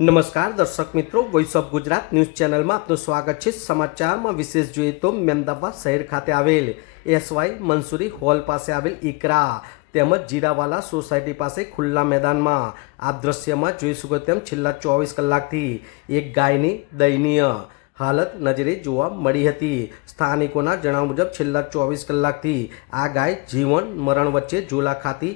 નમસ્કાર દર્શક મિત્રો, વોઇસ ઓફ ગુજરાત ન્યૂઝ ચેનલમાં આપનું સ્વાગત છે। સમાચારમાં વિશેષ જોઈએ તો મહેમદાવાદ શહેર ખાતે આવેલ એસવાય મંસૂરી હોલ પાસે આવેલ ઇકરા તેમજ જીરાવાલા સોસાયટી પાસે ખુલ્લા મેદાનમાં આપ દ્રશ્યમાં જોઈ શકો તેમ છેલ્લા 24 કલાકથી એક ગાયની દયનીય હાલત નજરે જોવા મળી હતી। સ્થાનિકોના જણાવ્યા મુજબ છેલ્લા 24 કલાકથી આ ગાય જીવન મરણ વચ્ચે ઝોલા ખાતી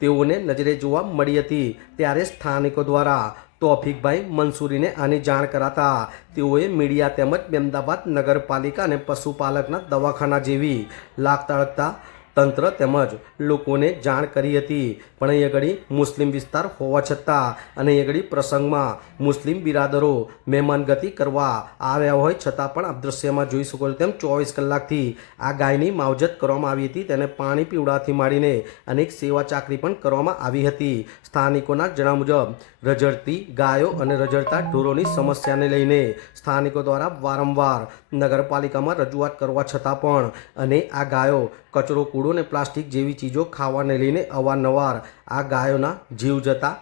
તેઓને નજરે જોવા મળી હતી। ત્યારે સ્થાનિકો દ્વારા તોફિકભાઈ મંસૂરીને આની જાણ કરાતા તેઓએ મીડિયા તેમજ મહેમદાવાદ નગરપાલિકા અને પશુપાલકના દવાખાના જેવી લાગતા વળગતા તંત્ર તેમજ લોકોને જાણ કરી હતી। પણ અહીં આગળ મુસ્લિમ વિસ્તાર હોવા છતાં અને અહીં આગળ પ્રસંગમાં મુસ્લિમ બિરાદરો મહેમાનગતિ કરવા આવ્યા હોય છતાં પણ આપ દ્રશ્યમાં જોઈ શકો છો તેમ 24 કલાકથી આ ગાયની માવજત કરવામાં આવી હતી। તેને પાણી પીવડાવવાથી માંડીને અનેક સેવા ચાકરી પણ કરવામાં આવી હતી। સ્થાનિકોના જણાવ્યા મુજબ રઝળતી ગાયો અને રઝળતા ઢોરોની સમસ્યાને લઈને સ્થાનિકો દ્વારા વારંવાર નગરપાલિકામાં રજૂઆત કરવા છતાં પણ અને આ ગાયો કચરો કૂડો અને પ્લાસ્ટિક જેવી ચીજો ખાવાને લઈને અવારનવાર આ ગાયોના જીવ જતા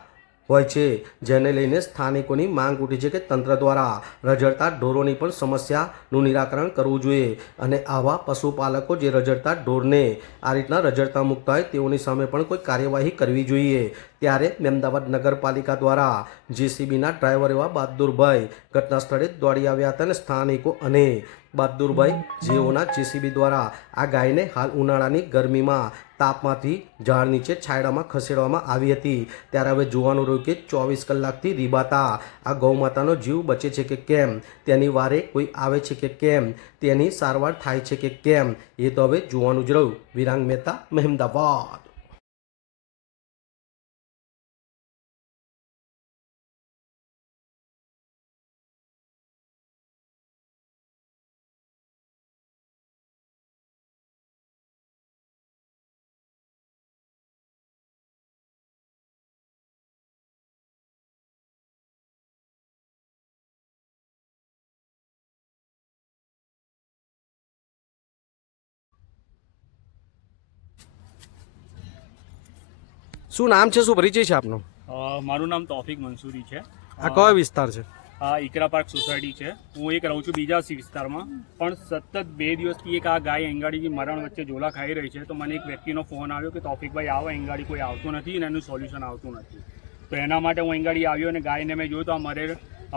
હોય છે, જેને લઈને સ્થાનિકોની માંગ ઉઠી છે કે તંત્ર દ્વારા રઝળતા ઢોરોની પણ સમસ્યાનું નિરાકરણ કરવું જોઈએ અને આવા પશુપાલકો જે રઝળતા ઢોરને આ રીતના રઝળતા મુકતા હોય તેઓની સામે પણ કોઈ કાર્યવાહી કરવી જોઈએ। ત્યારે મહેમદાવાદ નગરપાલિકા દ્વારા જેસીબીના ડ્રાઈવર એવા બહાદુરભાઈ ઘટના સ્થળે દોડી આવ્યા હતા અને સ્થાનિકો અને બહાદુરભાઈ જેઓના જેસીબી દ્વારા આ ગાયને હાલ ઉનાળાની ગરમીમાં તાપમાંથી ઝાડ નીચે છાંયડામાં ખસેડવામાં આવી હતી। ત્યારે હવે જોવાનું રહ્યું કે 24 કલાકથી રીબાતા આ ગૌમાતાનો જીવ બચે છે કે કેમ, તેની વારે કોઈ આવે છે કે કેમ, તેની સારવાર થાય છે કે કેમ, એ તો હવે જોવાનું જ રહ્યું। વિરાંગ મહેતા, મહેમદાવાદ। શું નામ છે, શું પરિચય છે આપનો? મારું નામ તોફિક મંસૂરી છે। આ કયો વિસ્તાર છે? આ ઇકરા પાર્ક સોસાયટી છે। હું એક રહું છું બીજા વિસ્તારમાં, પણ સતત 2 દિવસથી એક આ ગાય એંગાડીની મરણ વચ્ચે ઝોલા ખાઈ રહી છે। તો મને એક વ્યક્તિનો ફોન આવ્યો કે તોફિકભાઈ આવો, એંગાડી કોઈ આવતું નથી અને એનું સોલ્યુશન આવતું નથી। તો એના માટે હું એંગાડી આવ્યો અને ગાયને મેં જોયું તો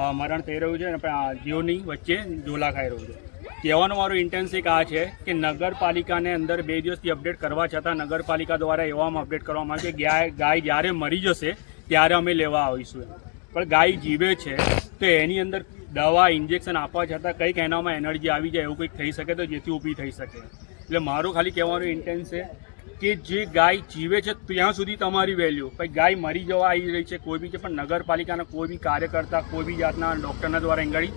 આ મરણ થઈ રહ્યું છે અને જીવની વચ્ચે ઝોલા ખાઈ રહ્યું છે। કહેવાનો મારો ઇન્ટેન્સ એક આ છે કે નગરપાલિકાને અંદર 2 દિવસથી અપડેટ કરવા છતાં નગરપાલિકા દ્વારા એવામાં અપડેટ કરવામાં આવે કે ગાય જ્યારે મરી જશે ત્યારે અમે લેવા આવીશું, પણ ગાય જીવે છે તો એની અંદર દવા ઇન્જેક્શન આપવા છતાં કંઈક એનામાં એનર્જી આવી જાય એવું કંઈક થઈ શકે તો જેથી ઊભી થઈ શકે। એટલે મારું ખાલી કહેવાનો ઇન્ટેન્સ છે કે જે ગાય જીવે છે ત્યાં સુધી તમારી વેલ્યુ, ભાઈ ગાય મરી જવા આવી રહી છે કોઈ બી છે, પણ નગરપાલિકાના કોઈ બી કાર્યકર્તા કોઈ બી જાતના ડૉક્ટરના દ્વારા એંગાડી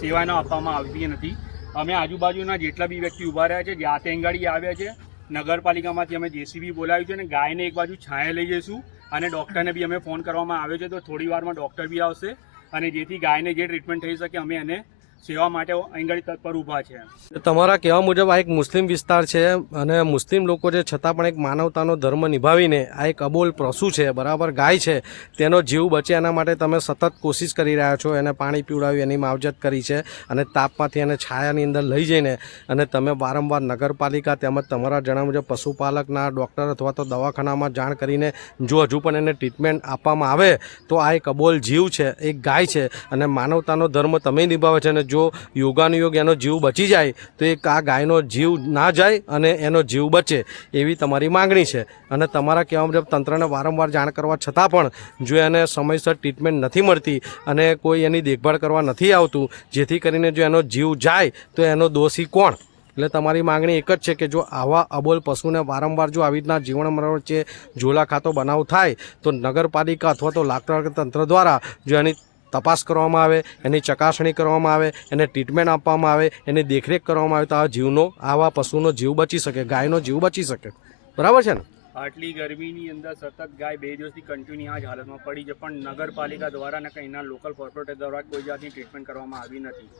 સેવાના આપવામાં આવતી નથી। અમે આજુબાજુના જેટલા બી વ્યક્તિ ઊભા રહ્યા છે જાતે એંગાડી આવ્યા છે। નગરપાલિકામાંથી અમે જેસીબી બોલાવ્યું છે અને ગાયને એક બાજુ છાંયે લઈ જઈશું અને ડૉક્ટરને બી અમે ફોન કરવામાં આવ્યો છે, તો થોડી વારમાં ડૉક્ટર બી આવશે અને જેથી ગાયને જે ટ્રીટમેન્ટ થઈ શકે અમે એને સેવા માટે એંગાડી તત્પર ઊભા છે। તમારા કહેવા મુજબ આ એક મુસ્લિમ વિસ્તાર છે અને મુસ્લિમ લોકો છે છતાં પણ એક માનવતાનો ધર્મ નિભાવીને આ એક અબોલ પશુ છે, બરાબર ગાય છે, તેનો જીવ બચે એના માટે તમે સતત કોશિશ કરી રહ્યા છો, એને પાણી પીવડાવી એની માવજત કરી છે અને તાપમાંથી એને છાયાની અંદર લઈ જઈને અને તમે વારંવાર નગરપાલિકા તેમજ તમારા જણાવ્યા મુજબ પશુપાલકના ડૉક્ટર અથવા તો દવાખાનામાં જાણ કરીને જો હજુ પણ એને ટ્રીટમેન્ટ આપવામાં આવે તો આ એક અબોલ જીવ છે, એક ગાય છે અને માનવતાનો ધર્મ તમે નિભાવે છે અને જો યોગાનુયોગ એનો જીવ બચી જાય તો એક આ ગાયનો જીવ ના જાય અને એનો જીવ બચે એવી તમારી માગણી છે। અને તમારા કહેવા મુજબ તંત્રને વારંવાર જાણ કરવા છતાં પણ જો એને સમયસર ટ્રીટમેન્ટ નથી મળતી અને કોઈ એની દેખભાળ કરવા નથી આવતું, જેથી કરીને જો એનો જીવ જાય તો એનો દોષી કોણ? એટલે તમારી માગણી એક જ છે કે જો આવા અબોલ પશુને વારંવાર જો આવી રીતના જીવન મરણ વચ્ચે ઝોલા ખાતો બનાવ થાય તો નગરપાલિકા અથવા તો લાગતા તંત્ર દ્વારા જો એની તપાસ કરવામાં આવે, એની ચકાસણી કરવામાં આવે, એને ટ્રીટમેન્ટ આપવામાં આવે, એની દેખરેખ કરવામાં આવે તો આ જીવનો, આવા પશુનો જીવ બચી શકે, ગાયનો જીવ બચી શકે, બરાબર છે ને? આટલી ગરમીની અંદર સતત ગાય 2 દિવસથી કન્ટિન્યુ આ જ હાલતમાં પડી છે, પણ નગરપાલિકા દ્વારા અને કંઈના લોકલ કોર્પોરેટર દ્વારા કોઈ જાતની ટ્રીટમેન્ટ કરવામાં આવી નથી।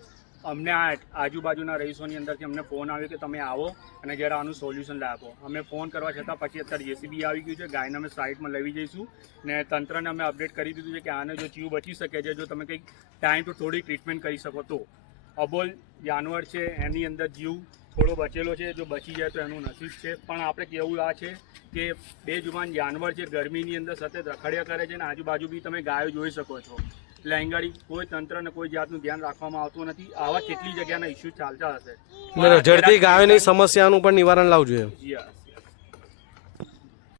અમને આ આજુબાજુના રહીશોની અંદરથી અમને ફોન આવ્યો કે તમે આવો અને જરા આનું સોલ્યુશન લાવો. અમે ફોન કરવા છતાં પછી અત્યારે જેસીબી આવી ગયું છે. ગાયને અમે સાઇડમાં લઈ જઈશું ને તંત્રને અમે અપડેટ કરી દીધું છે કે આને જો જીવ બચી શકે છે, જો તમે કંઈક ટાઈમ ટુ થોડી ટ્રીટમેન્ટ કરી શકો તો. અબોલ જાનવર છે એની અંદર જીવ થોડો બચેલો છે, જો બચી જાય તો એનું નસીબ છે. પણ આપણે કેવું આ છે કે બેજુબાન જાનવર છે, ગરમીની અંદર સતત રખડ્યા કરે છે ને આજુબાજુ બી તમે ગાયો જોઈ શકો છો. એટલે અહીં કોઈ તંત્ર ને કોઈ જાતનું ધ્યાન રાખવામાં આવતું નથી. આવા કેટલી જગ્યાના ઇસ્યુ ચાલતા હશે. રખડતી ગાયોની સમસ્યાનું પણ નિવારણ લાવવું જોઈએ. જી હા.